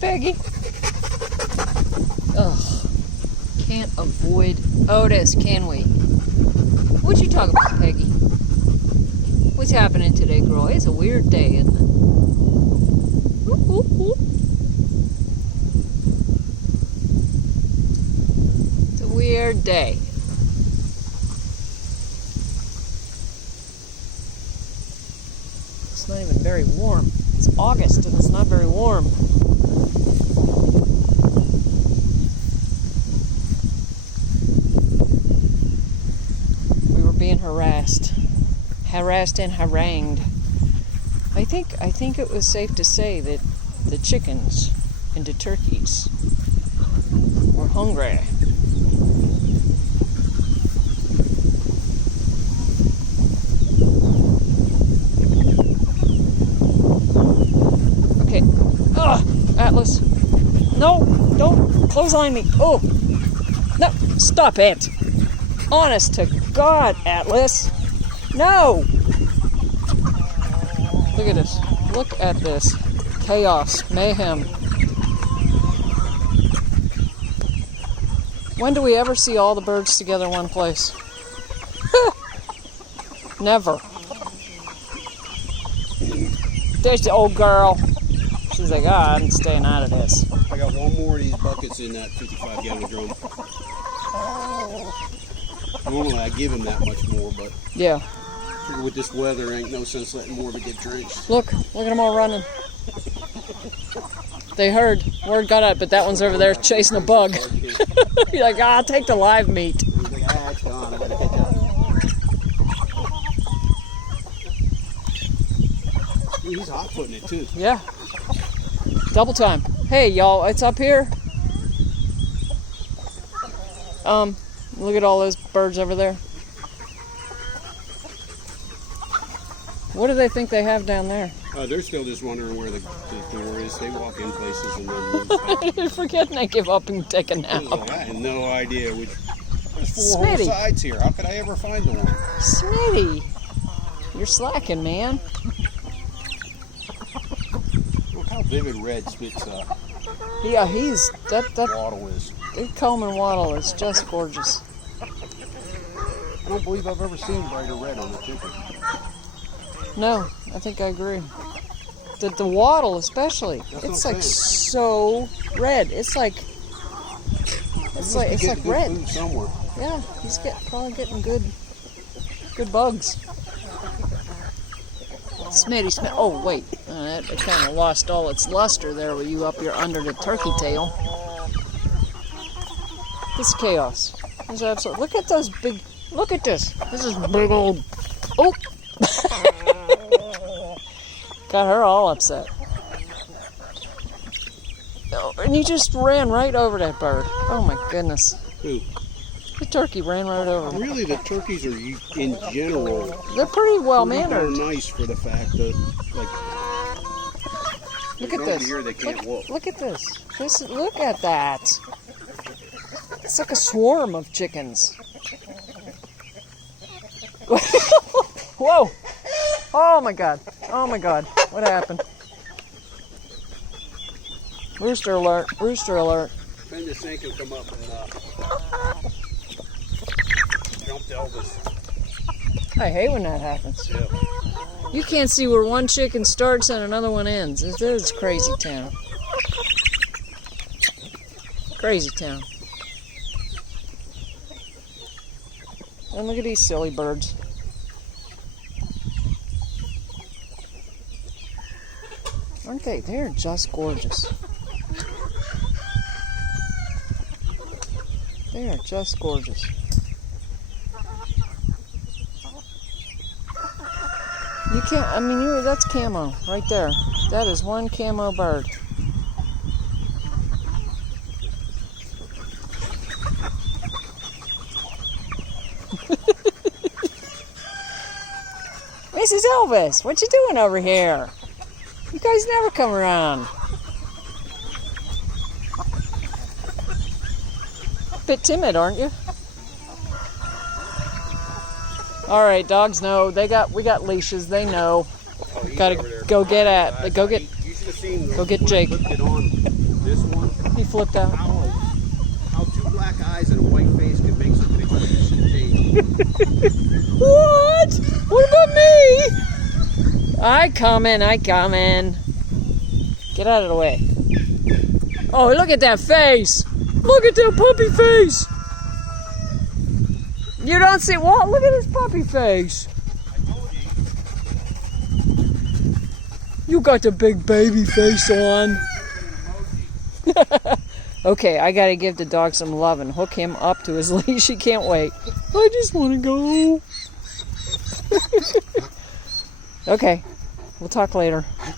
Peggy. Ugh. Can't avoid Otis, can we? What'd you talk about, Peggy? What's happening today, girl? It's a weird day, isn't it? Ooh, ooh, ooh. It's a weird day. It's not even very warm. It's August and it's not very warm. We were being harassed and harangued. I think it was safe to say that the chickens and the turkeys were hungry. Okay. Ugh, Atlas. No, don't clothesline me. Oh, no, stop it. Honest to God, Atlas. No. Look at this. Look at this. Chaos, mayhem. When do we ever see all the birds together in one place? Never. There's the old girl. She's like, I'm staying out of this. I got one more of these buckets in that 55-gallon drum. Normally I give him that much more, but yeah. With this weather, ain't no sense letting more of it get drenched. Look at them all running. They heard. Word got out, but that one's over there chasing a bug. You're like, I'll take the live meat. It's gone. I gotta catch up. He's hot putting it too. Yeah. Double time. Hey, y'all, it's up here. Look at all those birds over there. What do they think they have down there? They're still just wondering where the door is. They walk in places and then move back. They're forgetting they give up and take a nap. I had no idea which. There's 4 whole sides here. How could I ever find the one? Smitty, you're slacking, man. Look how vivid red Smith's Yeah, he's that wattle is. That Coleman wattle is just gorgeous. I don't believe I've ever seen brighter red on a chicken. No, I think I agree. The wattle especially. It's like so red. It's like red. Food somewhere. Yeah, he's probably getting good bugs. Smitty. Oh wait, it kind of lost all its luster there with you up here under the turkey tail. This is chaos. This is absolute. Look at those big. Look at this. This is big old. Oh. Got her all upset. Oh, and you just ran right over that bird. Oh my goodness. Who? The turkey ran right over me. Really, the turkeys are, in general, they're pretty well mannered. They're nice for the fact that, like, look at this. Here they can't walk. Look at this. Look at that. It's like a swarm of chickens. Whoa. Oh my God. Oh my God. What happened? Rooster alert. Rooster alert. Then the snake will come up and jump Elvis. I hate when that happens. Yeah. You can't see where one chicken starts and another one ends. This is crazy town. Crazy town. And look at these silly birds. Aren't they? They're just gorgeous. They are just gorgeous. You can't, I mean, that's camo right there. That is one camo bird. Mrs. Elvis, what you doing over here? You guys never come around. Bit timid, aren't you? All right, dogs know. We got leashes. They know. Gotta go get Jake. Put it on. This one. He flipped out. How two black eyes and a white face can make such an expression change. What? What about me? I come in. Get out of the way. Oh, look at that face. Look at that puppy face. You don't see what? Look at his puppy face. You got the big baby face on. Okay, I gotta give the dog some love and hook him up to his leash. He can't wait. I just want to go. Okay, we'll talk later.